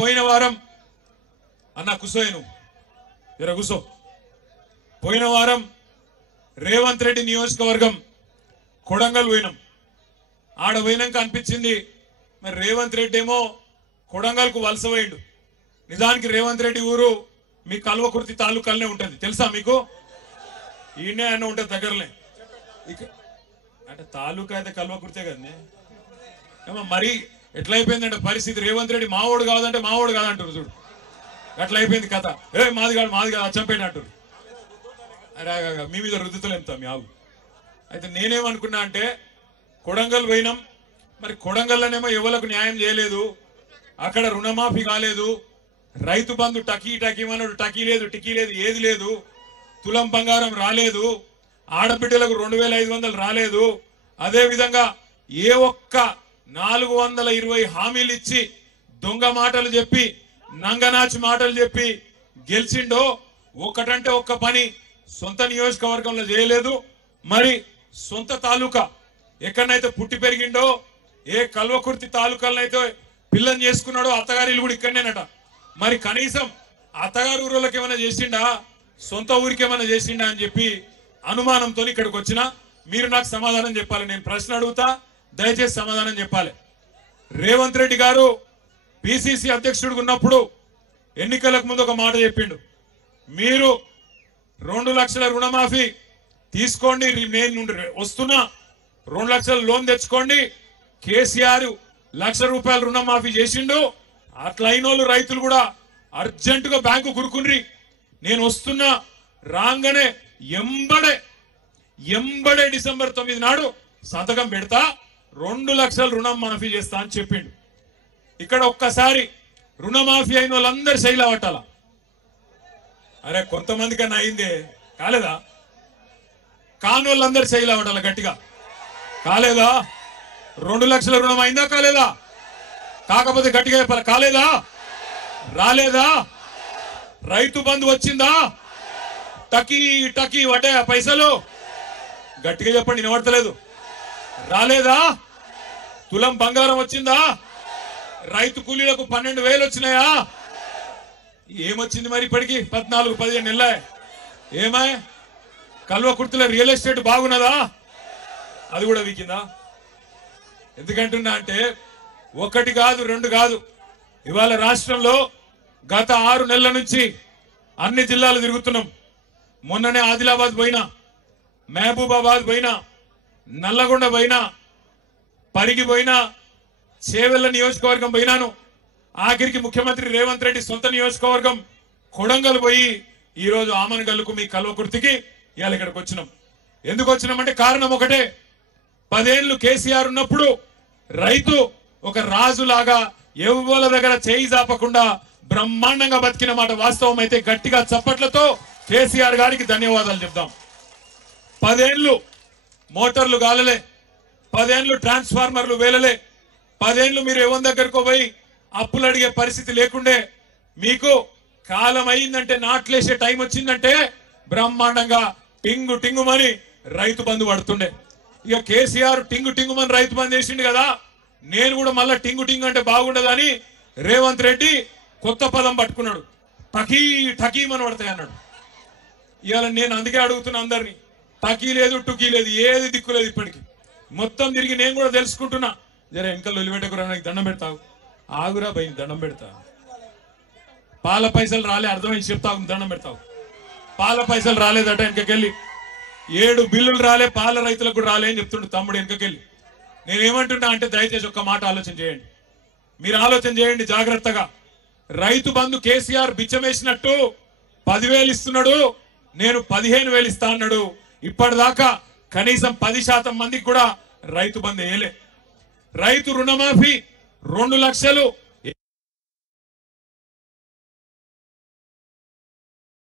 పోయిన వారం అన్న కుసోయను జర కుసో పోయిన వారం రేవంత్ రెడ్డి నియోజకవర్గం కొడంగల్ పోయినాం. ఆడ పోయినాక అనిపించింది మరి రేవంత్ రెడ్డి ఏమో కొడంగల్కు వలస పోయిండు. నిజానికి రేవంత్ రెడ్డి ఊరు మీ కల్వకుర్తి తాలూకాలనే ఉంటుంది, తెలుసా మీకు? ఈయనే అన్న ఉంటుంది దగ్గరలే. అంటే తాలూకా అయితే కల్వకుర్తే కదండి. ఏమో మరి ఎట్లా అయిపోయిందంటే పరిస్థితి, రేవంత్ రెడ్డి మావోడు కాదంటే మావోడు కాదంటారు చూడు, అట్లా అయిపోయింది కథ. మాది కాదు అచ్చంపేట అంటారు. అరే మీ మీద రుద్దుతలేంతా మీ ఆవు. అయితే నేనేమనుకున్నా అంటే కొడంగల్ పోయినాం, మరి కొడంగల్లోనేమో ఎవరికి న్యాయం చేయలేదు, అక్కడ రుణమాఫీ కాలేదు, రైతు బంధు టకీమన్నాడు, టకీ లేదు టికీ లేదు ఏది లేదు, తులం బంగారం రాలేదు, ఆడబిడ్డలకు 2500 రాలేదు. అదే విధంగా ఏ ఒక్క 420 హామీలు ఇచ్చి దొంగ మాటలు చెప్పి నంగనాచి మాటలు చెప్పి గెలిచిండో ఒక్కటంటే ఒక్క పని సొంత నియోజకవర్గంలో చేయలేదు. మరి సొంత తాలూకా ఎక్కడనైతే పుట్టి పెరిగిండో, ఏ కల్వకుర్తి తాలూకాలనైతే పిల్లని చేసుకున్నాడో, అత్తగారి ఇల్లు కూడా ఇక్కడనేనట. మరి కనీసం అత్తగారి ఊళ్ళకి ఏమైనా చేసిండా, సొంత ఊరికి ఏమైనా చేసిండా అని చెప్పి అనుమానంతో ఇక్కడికి వచ్చినా. మీరు నాకు సమాధానం చెప్పాలి. నేను ప్రశ్న అడుగుతా, దయచేసి సమాధానం చెప్పాలి. రేవంత్ రెడ్డి గారు పిసిసి అధ్యక్షుడిగా ఉన్నప్పుడు ఎన్నికలకు ముందు ఒక మాట చెప్పిండు, మీరు 2 లక్షల రుణమాఫీ తీసుకోండి, నేను వస్తున్నా 2 లక్షల లోన్ తెచ్చుకోండి. కేసీఆర్ 1 లక్ష రూపాయల రుణమాఫీ చేసిండు. అట్లా అయినోళ్ళు రైతులు కూడా అర్జెంటుగా బ్యాంకు కురుకుండ్రి, నేను వస్తున్నా, రాగానే ఎంబడే డిసెంబర్ 9 నాడు సంతకం పెడతా, 2 లక్షల రుణం మాఫీ చేస్తా అని చెప్పిండు. ఇక్కడ ఒక్కసారి రుణమాఫీ అయిన వాళ్ళందరూ శైలా పట్టాల. అరే కొంతమంది కన్నా అయిందే, కాలేదా? కాని వాళ్ళందరూ శైలా పట్టాల గట్టిగా. కాలేదా? 2 లక్షల రుణం అయిందా కాలేదా? కాకపోతే గట్టిగా చెప్పాలి, కాలేదా? రాలేదా? రైతు బంధు వచ్చిందా? టకీ వడ్డే పైసలు గట్టిగా చెప్పండి, వినబడతలేదు. రాలేదా? తులం బంగారం వచ్చిందా? రైతు కూలీలకు 12,000 వచ్చినాయా? ఏమొచ్చింది మరి ఇప్పటికి? 14-15 నెలలే. ఏమాయ్ కల్వకుర్తిలో రియల్ ఎస్టేట్ బాగున్నదా? అది కూడా వీకిందా? ఎందుకంటున్నా అంటే 1 కాదు 2 కాదు, ఇవాళ రాష్ట్రంలో గత 6 నెలల నుంచి అన్ని జిల్లాలు తిరుగుతున్నాం. మొన్ననే ఆదిలాబాద్ పోయినా, మహబూబాబాద్ పోయినా, నల్లగొండ పోయినా, పరిగి పోయినా, చేవెళ్ల నియోజకవర్గం పోయినాను. ఆఖరికి ముఖ్యమంత్రి రేవంత్ రెడ్డి సొంత నియోజకవర్గం కొడంగల్ పోయి ఈరోజు ఆమనగల్లుకు మీ కల్వకుర్తికి ఇవాళ ఇక్కడికి వచ్చినాం. ఎందుకు వచ్చినామంటే కారణం ఒకటే, 10 ఏళ్లు కేసీఆర్ ఉన్నప్పుడు రైతు ఒక రాజులాగా ఎవ్వల దగ్గర చేయి జాపకుండా బ్రహ్మాండంగా బతికిన మాట వాస్తవం అయితే గట్టిగా చప్పట్లతో కేసీఆర్ గారికి ధన్యవాదాలు చెప్దాం. 10 ఏళ్లు మోటార్లు గాలలే, 10 ఏళ్లు ట్రాన్స్ఫార్మర్లు వేలలే, 10 ఏళ్లు మీరు ఎవరి దగ్గరకు పోయి అప్పులు అడిగే పరిస్థితి లేకుండే. మీకు కాలం అయిందంటే, నాట్లేసే టైం వచ్చిందంటే బ్రహ్మాండంగా టింగుమని రైతు బంధు పడుతుండే. ఇక కేసీఆర్ టింగుమని రైతు బంధు వేసిండు కదా, నేను కూడా మళ్ళా టింగు అంటే బాగుండదని రేవంత్ రెడ్డి కొత్త పదం పట్టుకున్నాడు, టకీమని పడతాయి అన్నాడు. ఇవాళ నేను అందుకే అడుగుతున్నా అందరినీ, టకీ లేదు టుకీ లేదు, ఏది దిక్కులేదు. ఇప్పటికి మొత్తం తిరిగి నేను కూడా తెలుసుకుంటున్నా. జర వెనకలు ఒలిపెట్టకురా, నాకు దండం పెడతావు, ఆగురా భయ దండం పెడతా. పాల పైసలు రాలే అర్థమైంది చెప్తావు, దండం పెడతావు. పాల పైసలు రాలేదట, వెనకకెళ్ళి 7 బిల్లులు రాలే, పాల రైతులకు కూడా రాలే అని చెప్తుండే తమ్ముడు వెనకకెళ్ళి. నేనేమంటున్నా అంటే దయచేసి ఒక్క మాట ఆలోచన చేయండి, మీరు ఆలోచన చేయండి జాగ్రత్తగా. రైతు బంధు కేసీఆర్ బిచ్చమేసినట్టు 10,000 ఇస్తున్నాడు, నేను 15,000 ఇస్తా అన్నాడు. ఇప్పటిదాకా కనీసం 10% మందికి కూడా రైతు బంధు వేయలే. రైతు రుణమాఫీ 2 లక్షలు